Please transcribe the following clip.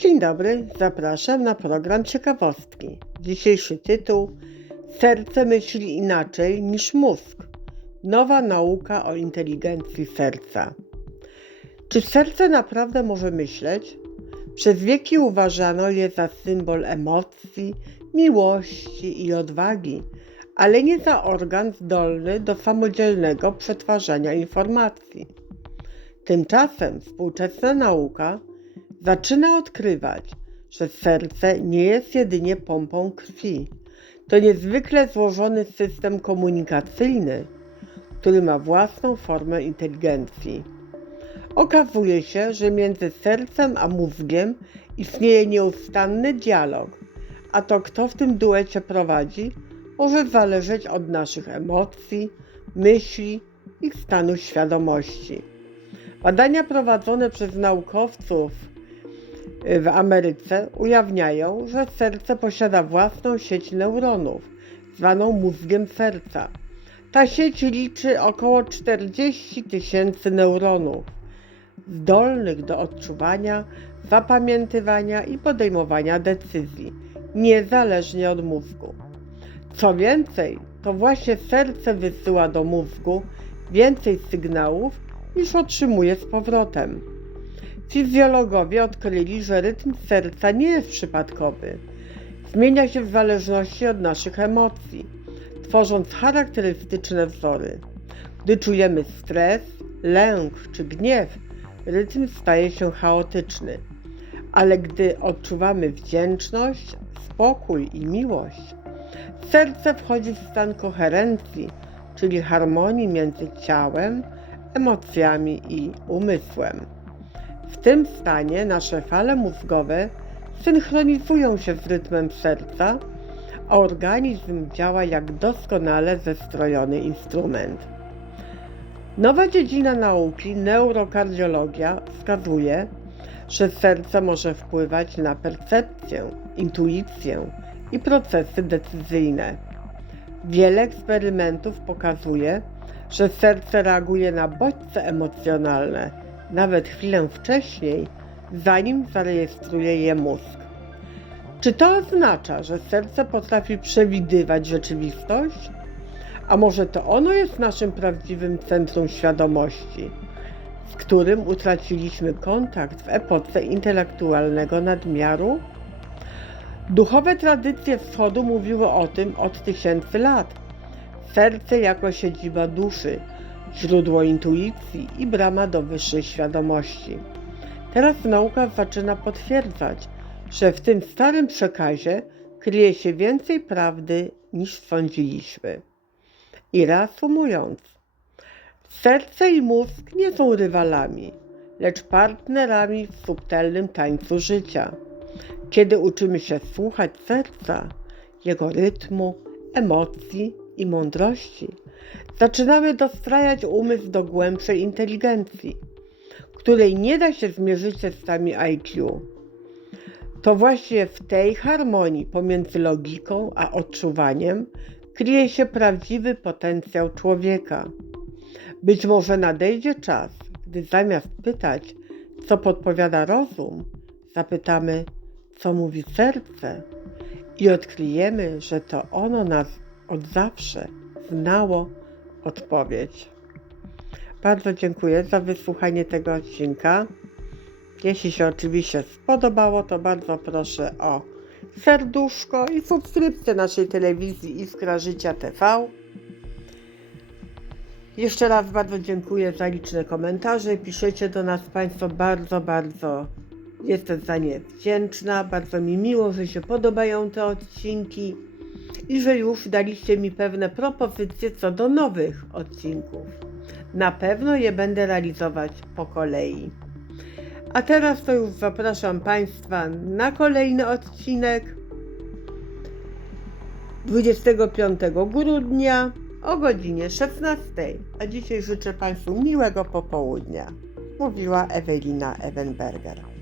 Dzień dobry, zapraszam na program Ciekawostki. Dzisiejszy tytuł Serce myśli inaczej niż mózg. Nowa nauka o inteligencji serca. Czy serce naprawdę może myśleć? Przez wieki uważano je za symbol emocji, miłości i odwagi, ale nie za organ zdolny do samodzielnego przetwarzania informacji. Tymczasem współczesna nauka zaczyna odkrywać, że serce nie jest jedynie pompą krwi. To niezwykle złożony system komunikacyjny, który ma własną formę inteligencji. Okazuje się, że między sercem a mózgiem istnieje nieustanny dialog, a to kto w tym duecie prowadzi, może zależeć od naszych emocji, myśli i stanu świadomości. Badania prowadzone przez naukowców w Ameryce ujawniają, że serce posiada własną sieć neuronów, zwaną mózgiem serca. Ta sieć liczy około 40 tysięcy neuronów, zdolnych do odczuwania, zapamiętywania i podejmowania decyzji, niezależnie od mózgu. Co więcej, to właśnie serce wysyła do mózgu więcej sygnałów niż otrzymuje z powrotem. Fizjologowie odkryli, że rytm serca nie jest przypadkowy. Zmienia się w zależności od naszych emocji, tworząc charakterystyczne wzory. Gdy czujemy stres, lęk czy gniew, rytm staje się chaotyczny, ale gdy odczuwamy wdzięczność, spokój i miłość, serce wchodzi w stan koherencji, czyli harmonii między ciałem, emocjami i umysłem. W tym stanie nasze fale mózgowe synchronizują się z rytmem serca, a organizm działa jak doskonale zestrojony instrument. Nowa dziedzina nauki, neurokardiologia, wskazuje, że serce może wpływać na percepcję, intuicję i procesy decyzyjne. Wiele eksperymentów pokazuje, że serce reaguje na bodźce emocjonalne nawet chwilę wcześniej, zanim zarejestruje je mózg. Czy to oznacza, że serce potrafi przewidywać rzeczywistość? A może to ono jest naszym prawdziwym centrum świadomości, z którym utraciliśmy kontakt w epoce intelektualnego nadmiaru? Duchowe tradycje wschodu mówiły o tym od tysięcy lat. Serce jako siedziba duszy, źródło intuicji i brama do wyższej świadomości. Teraz nauka zaczyna potwierdzać, że w tym starym przekazie kryje się więcej prawdy niż sądziliśmy. I reasumując, serce i mózg nie są rywalami, lecz partnerami w subtelnym tańcu życia. Kiedy uczymy się słuchać serca, jego rytmu, emocji i mądrości, zaczynamy dostrajać umysł do głębszej inteligencji, której nie da się zmierzyć testami IQ. To właśnie w tej harmonii pomiędzy logiką a odczuwaniem kryje się prawdziwy potencjał człowieka. Być może nadejdzie czas, gdy zamiast pytać, co podpowiada rozum, zapytamy, co mówi serce i odkryjemy, że to ono nas od zawsze znało odpowiedź. Bardzo dziękuję za wysłuchanie tego odcinka. Jeśli się oczywiście spodobało, to bardzo proszę o serduszko i subskrypcję naszej telewizji Iskra Życia TV. Jeszcze raz bardzo dziękuję za liczne komentarze. Piszecie do nas Państwo bardzo, bardzo jestem za nie wdzięczna. Bardzo mi miło, że się podobają te odcinki i że już daliście mi pewne propozycje co do nowych odcinków. Na pewno je będę realizować po kolei. A teraz to już zapraszam Państwa na kolejny odcinek 25 grudnia o godzinie 16. A dzisiaj życzę Państwu miłego popołudnia. Mówiła Ewelina Ewenberger.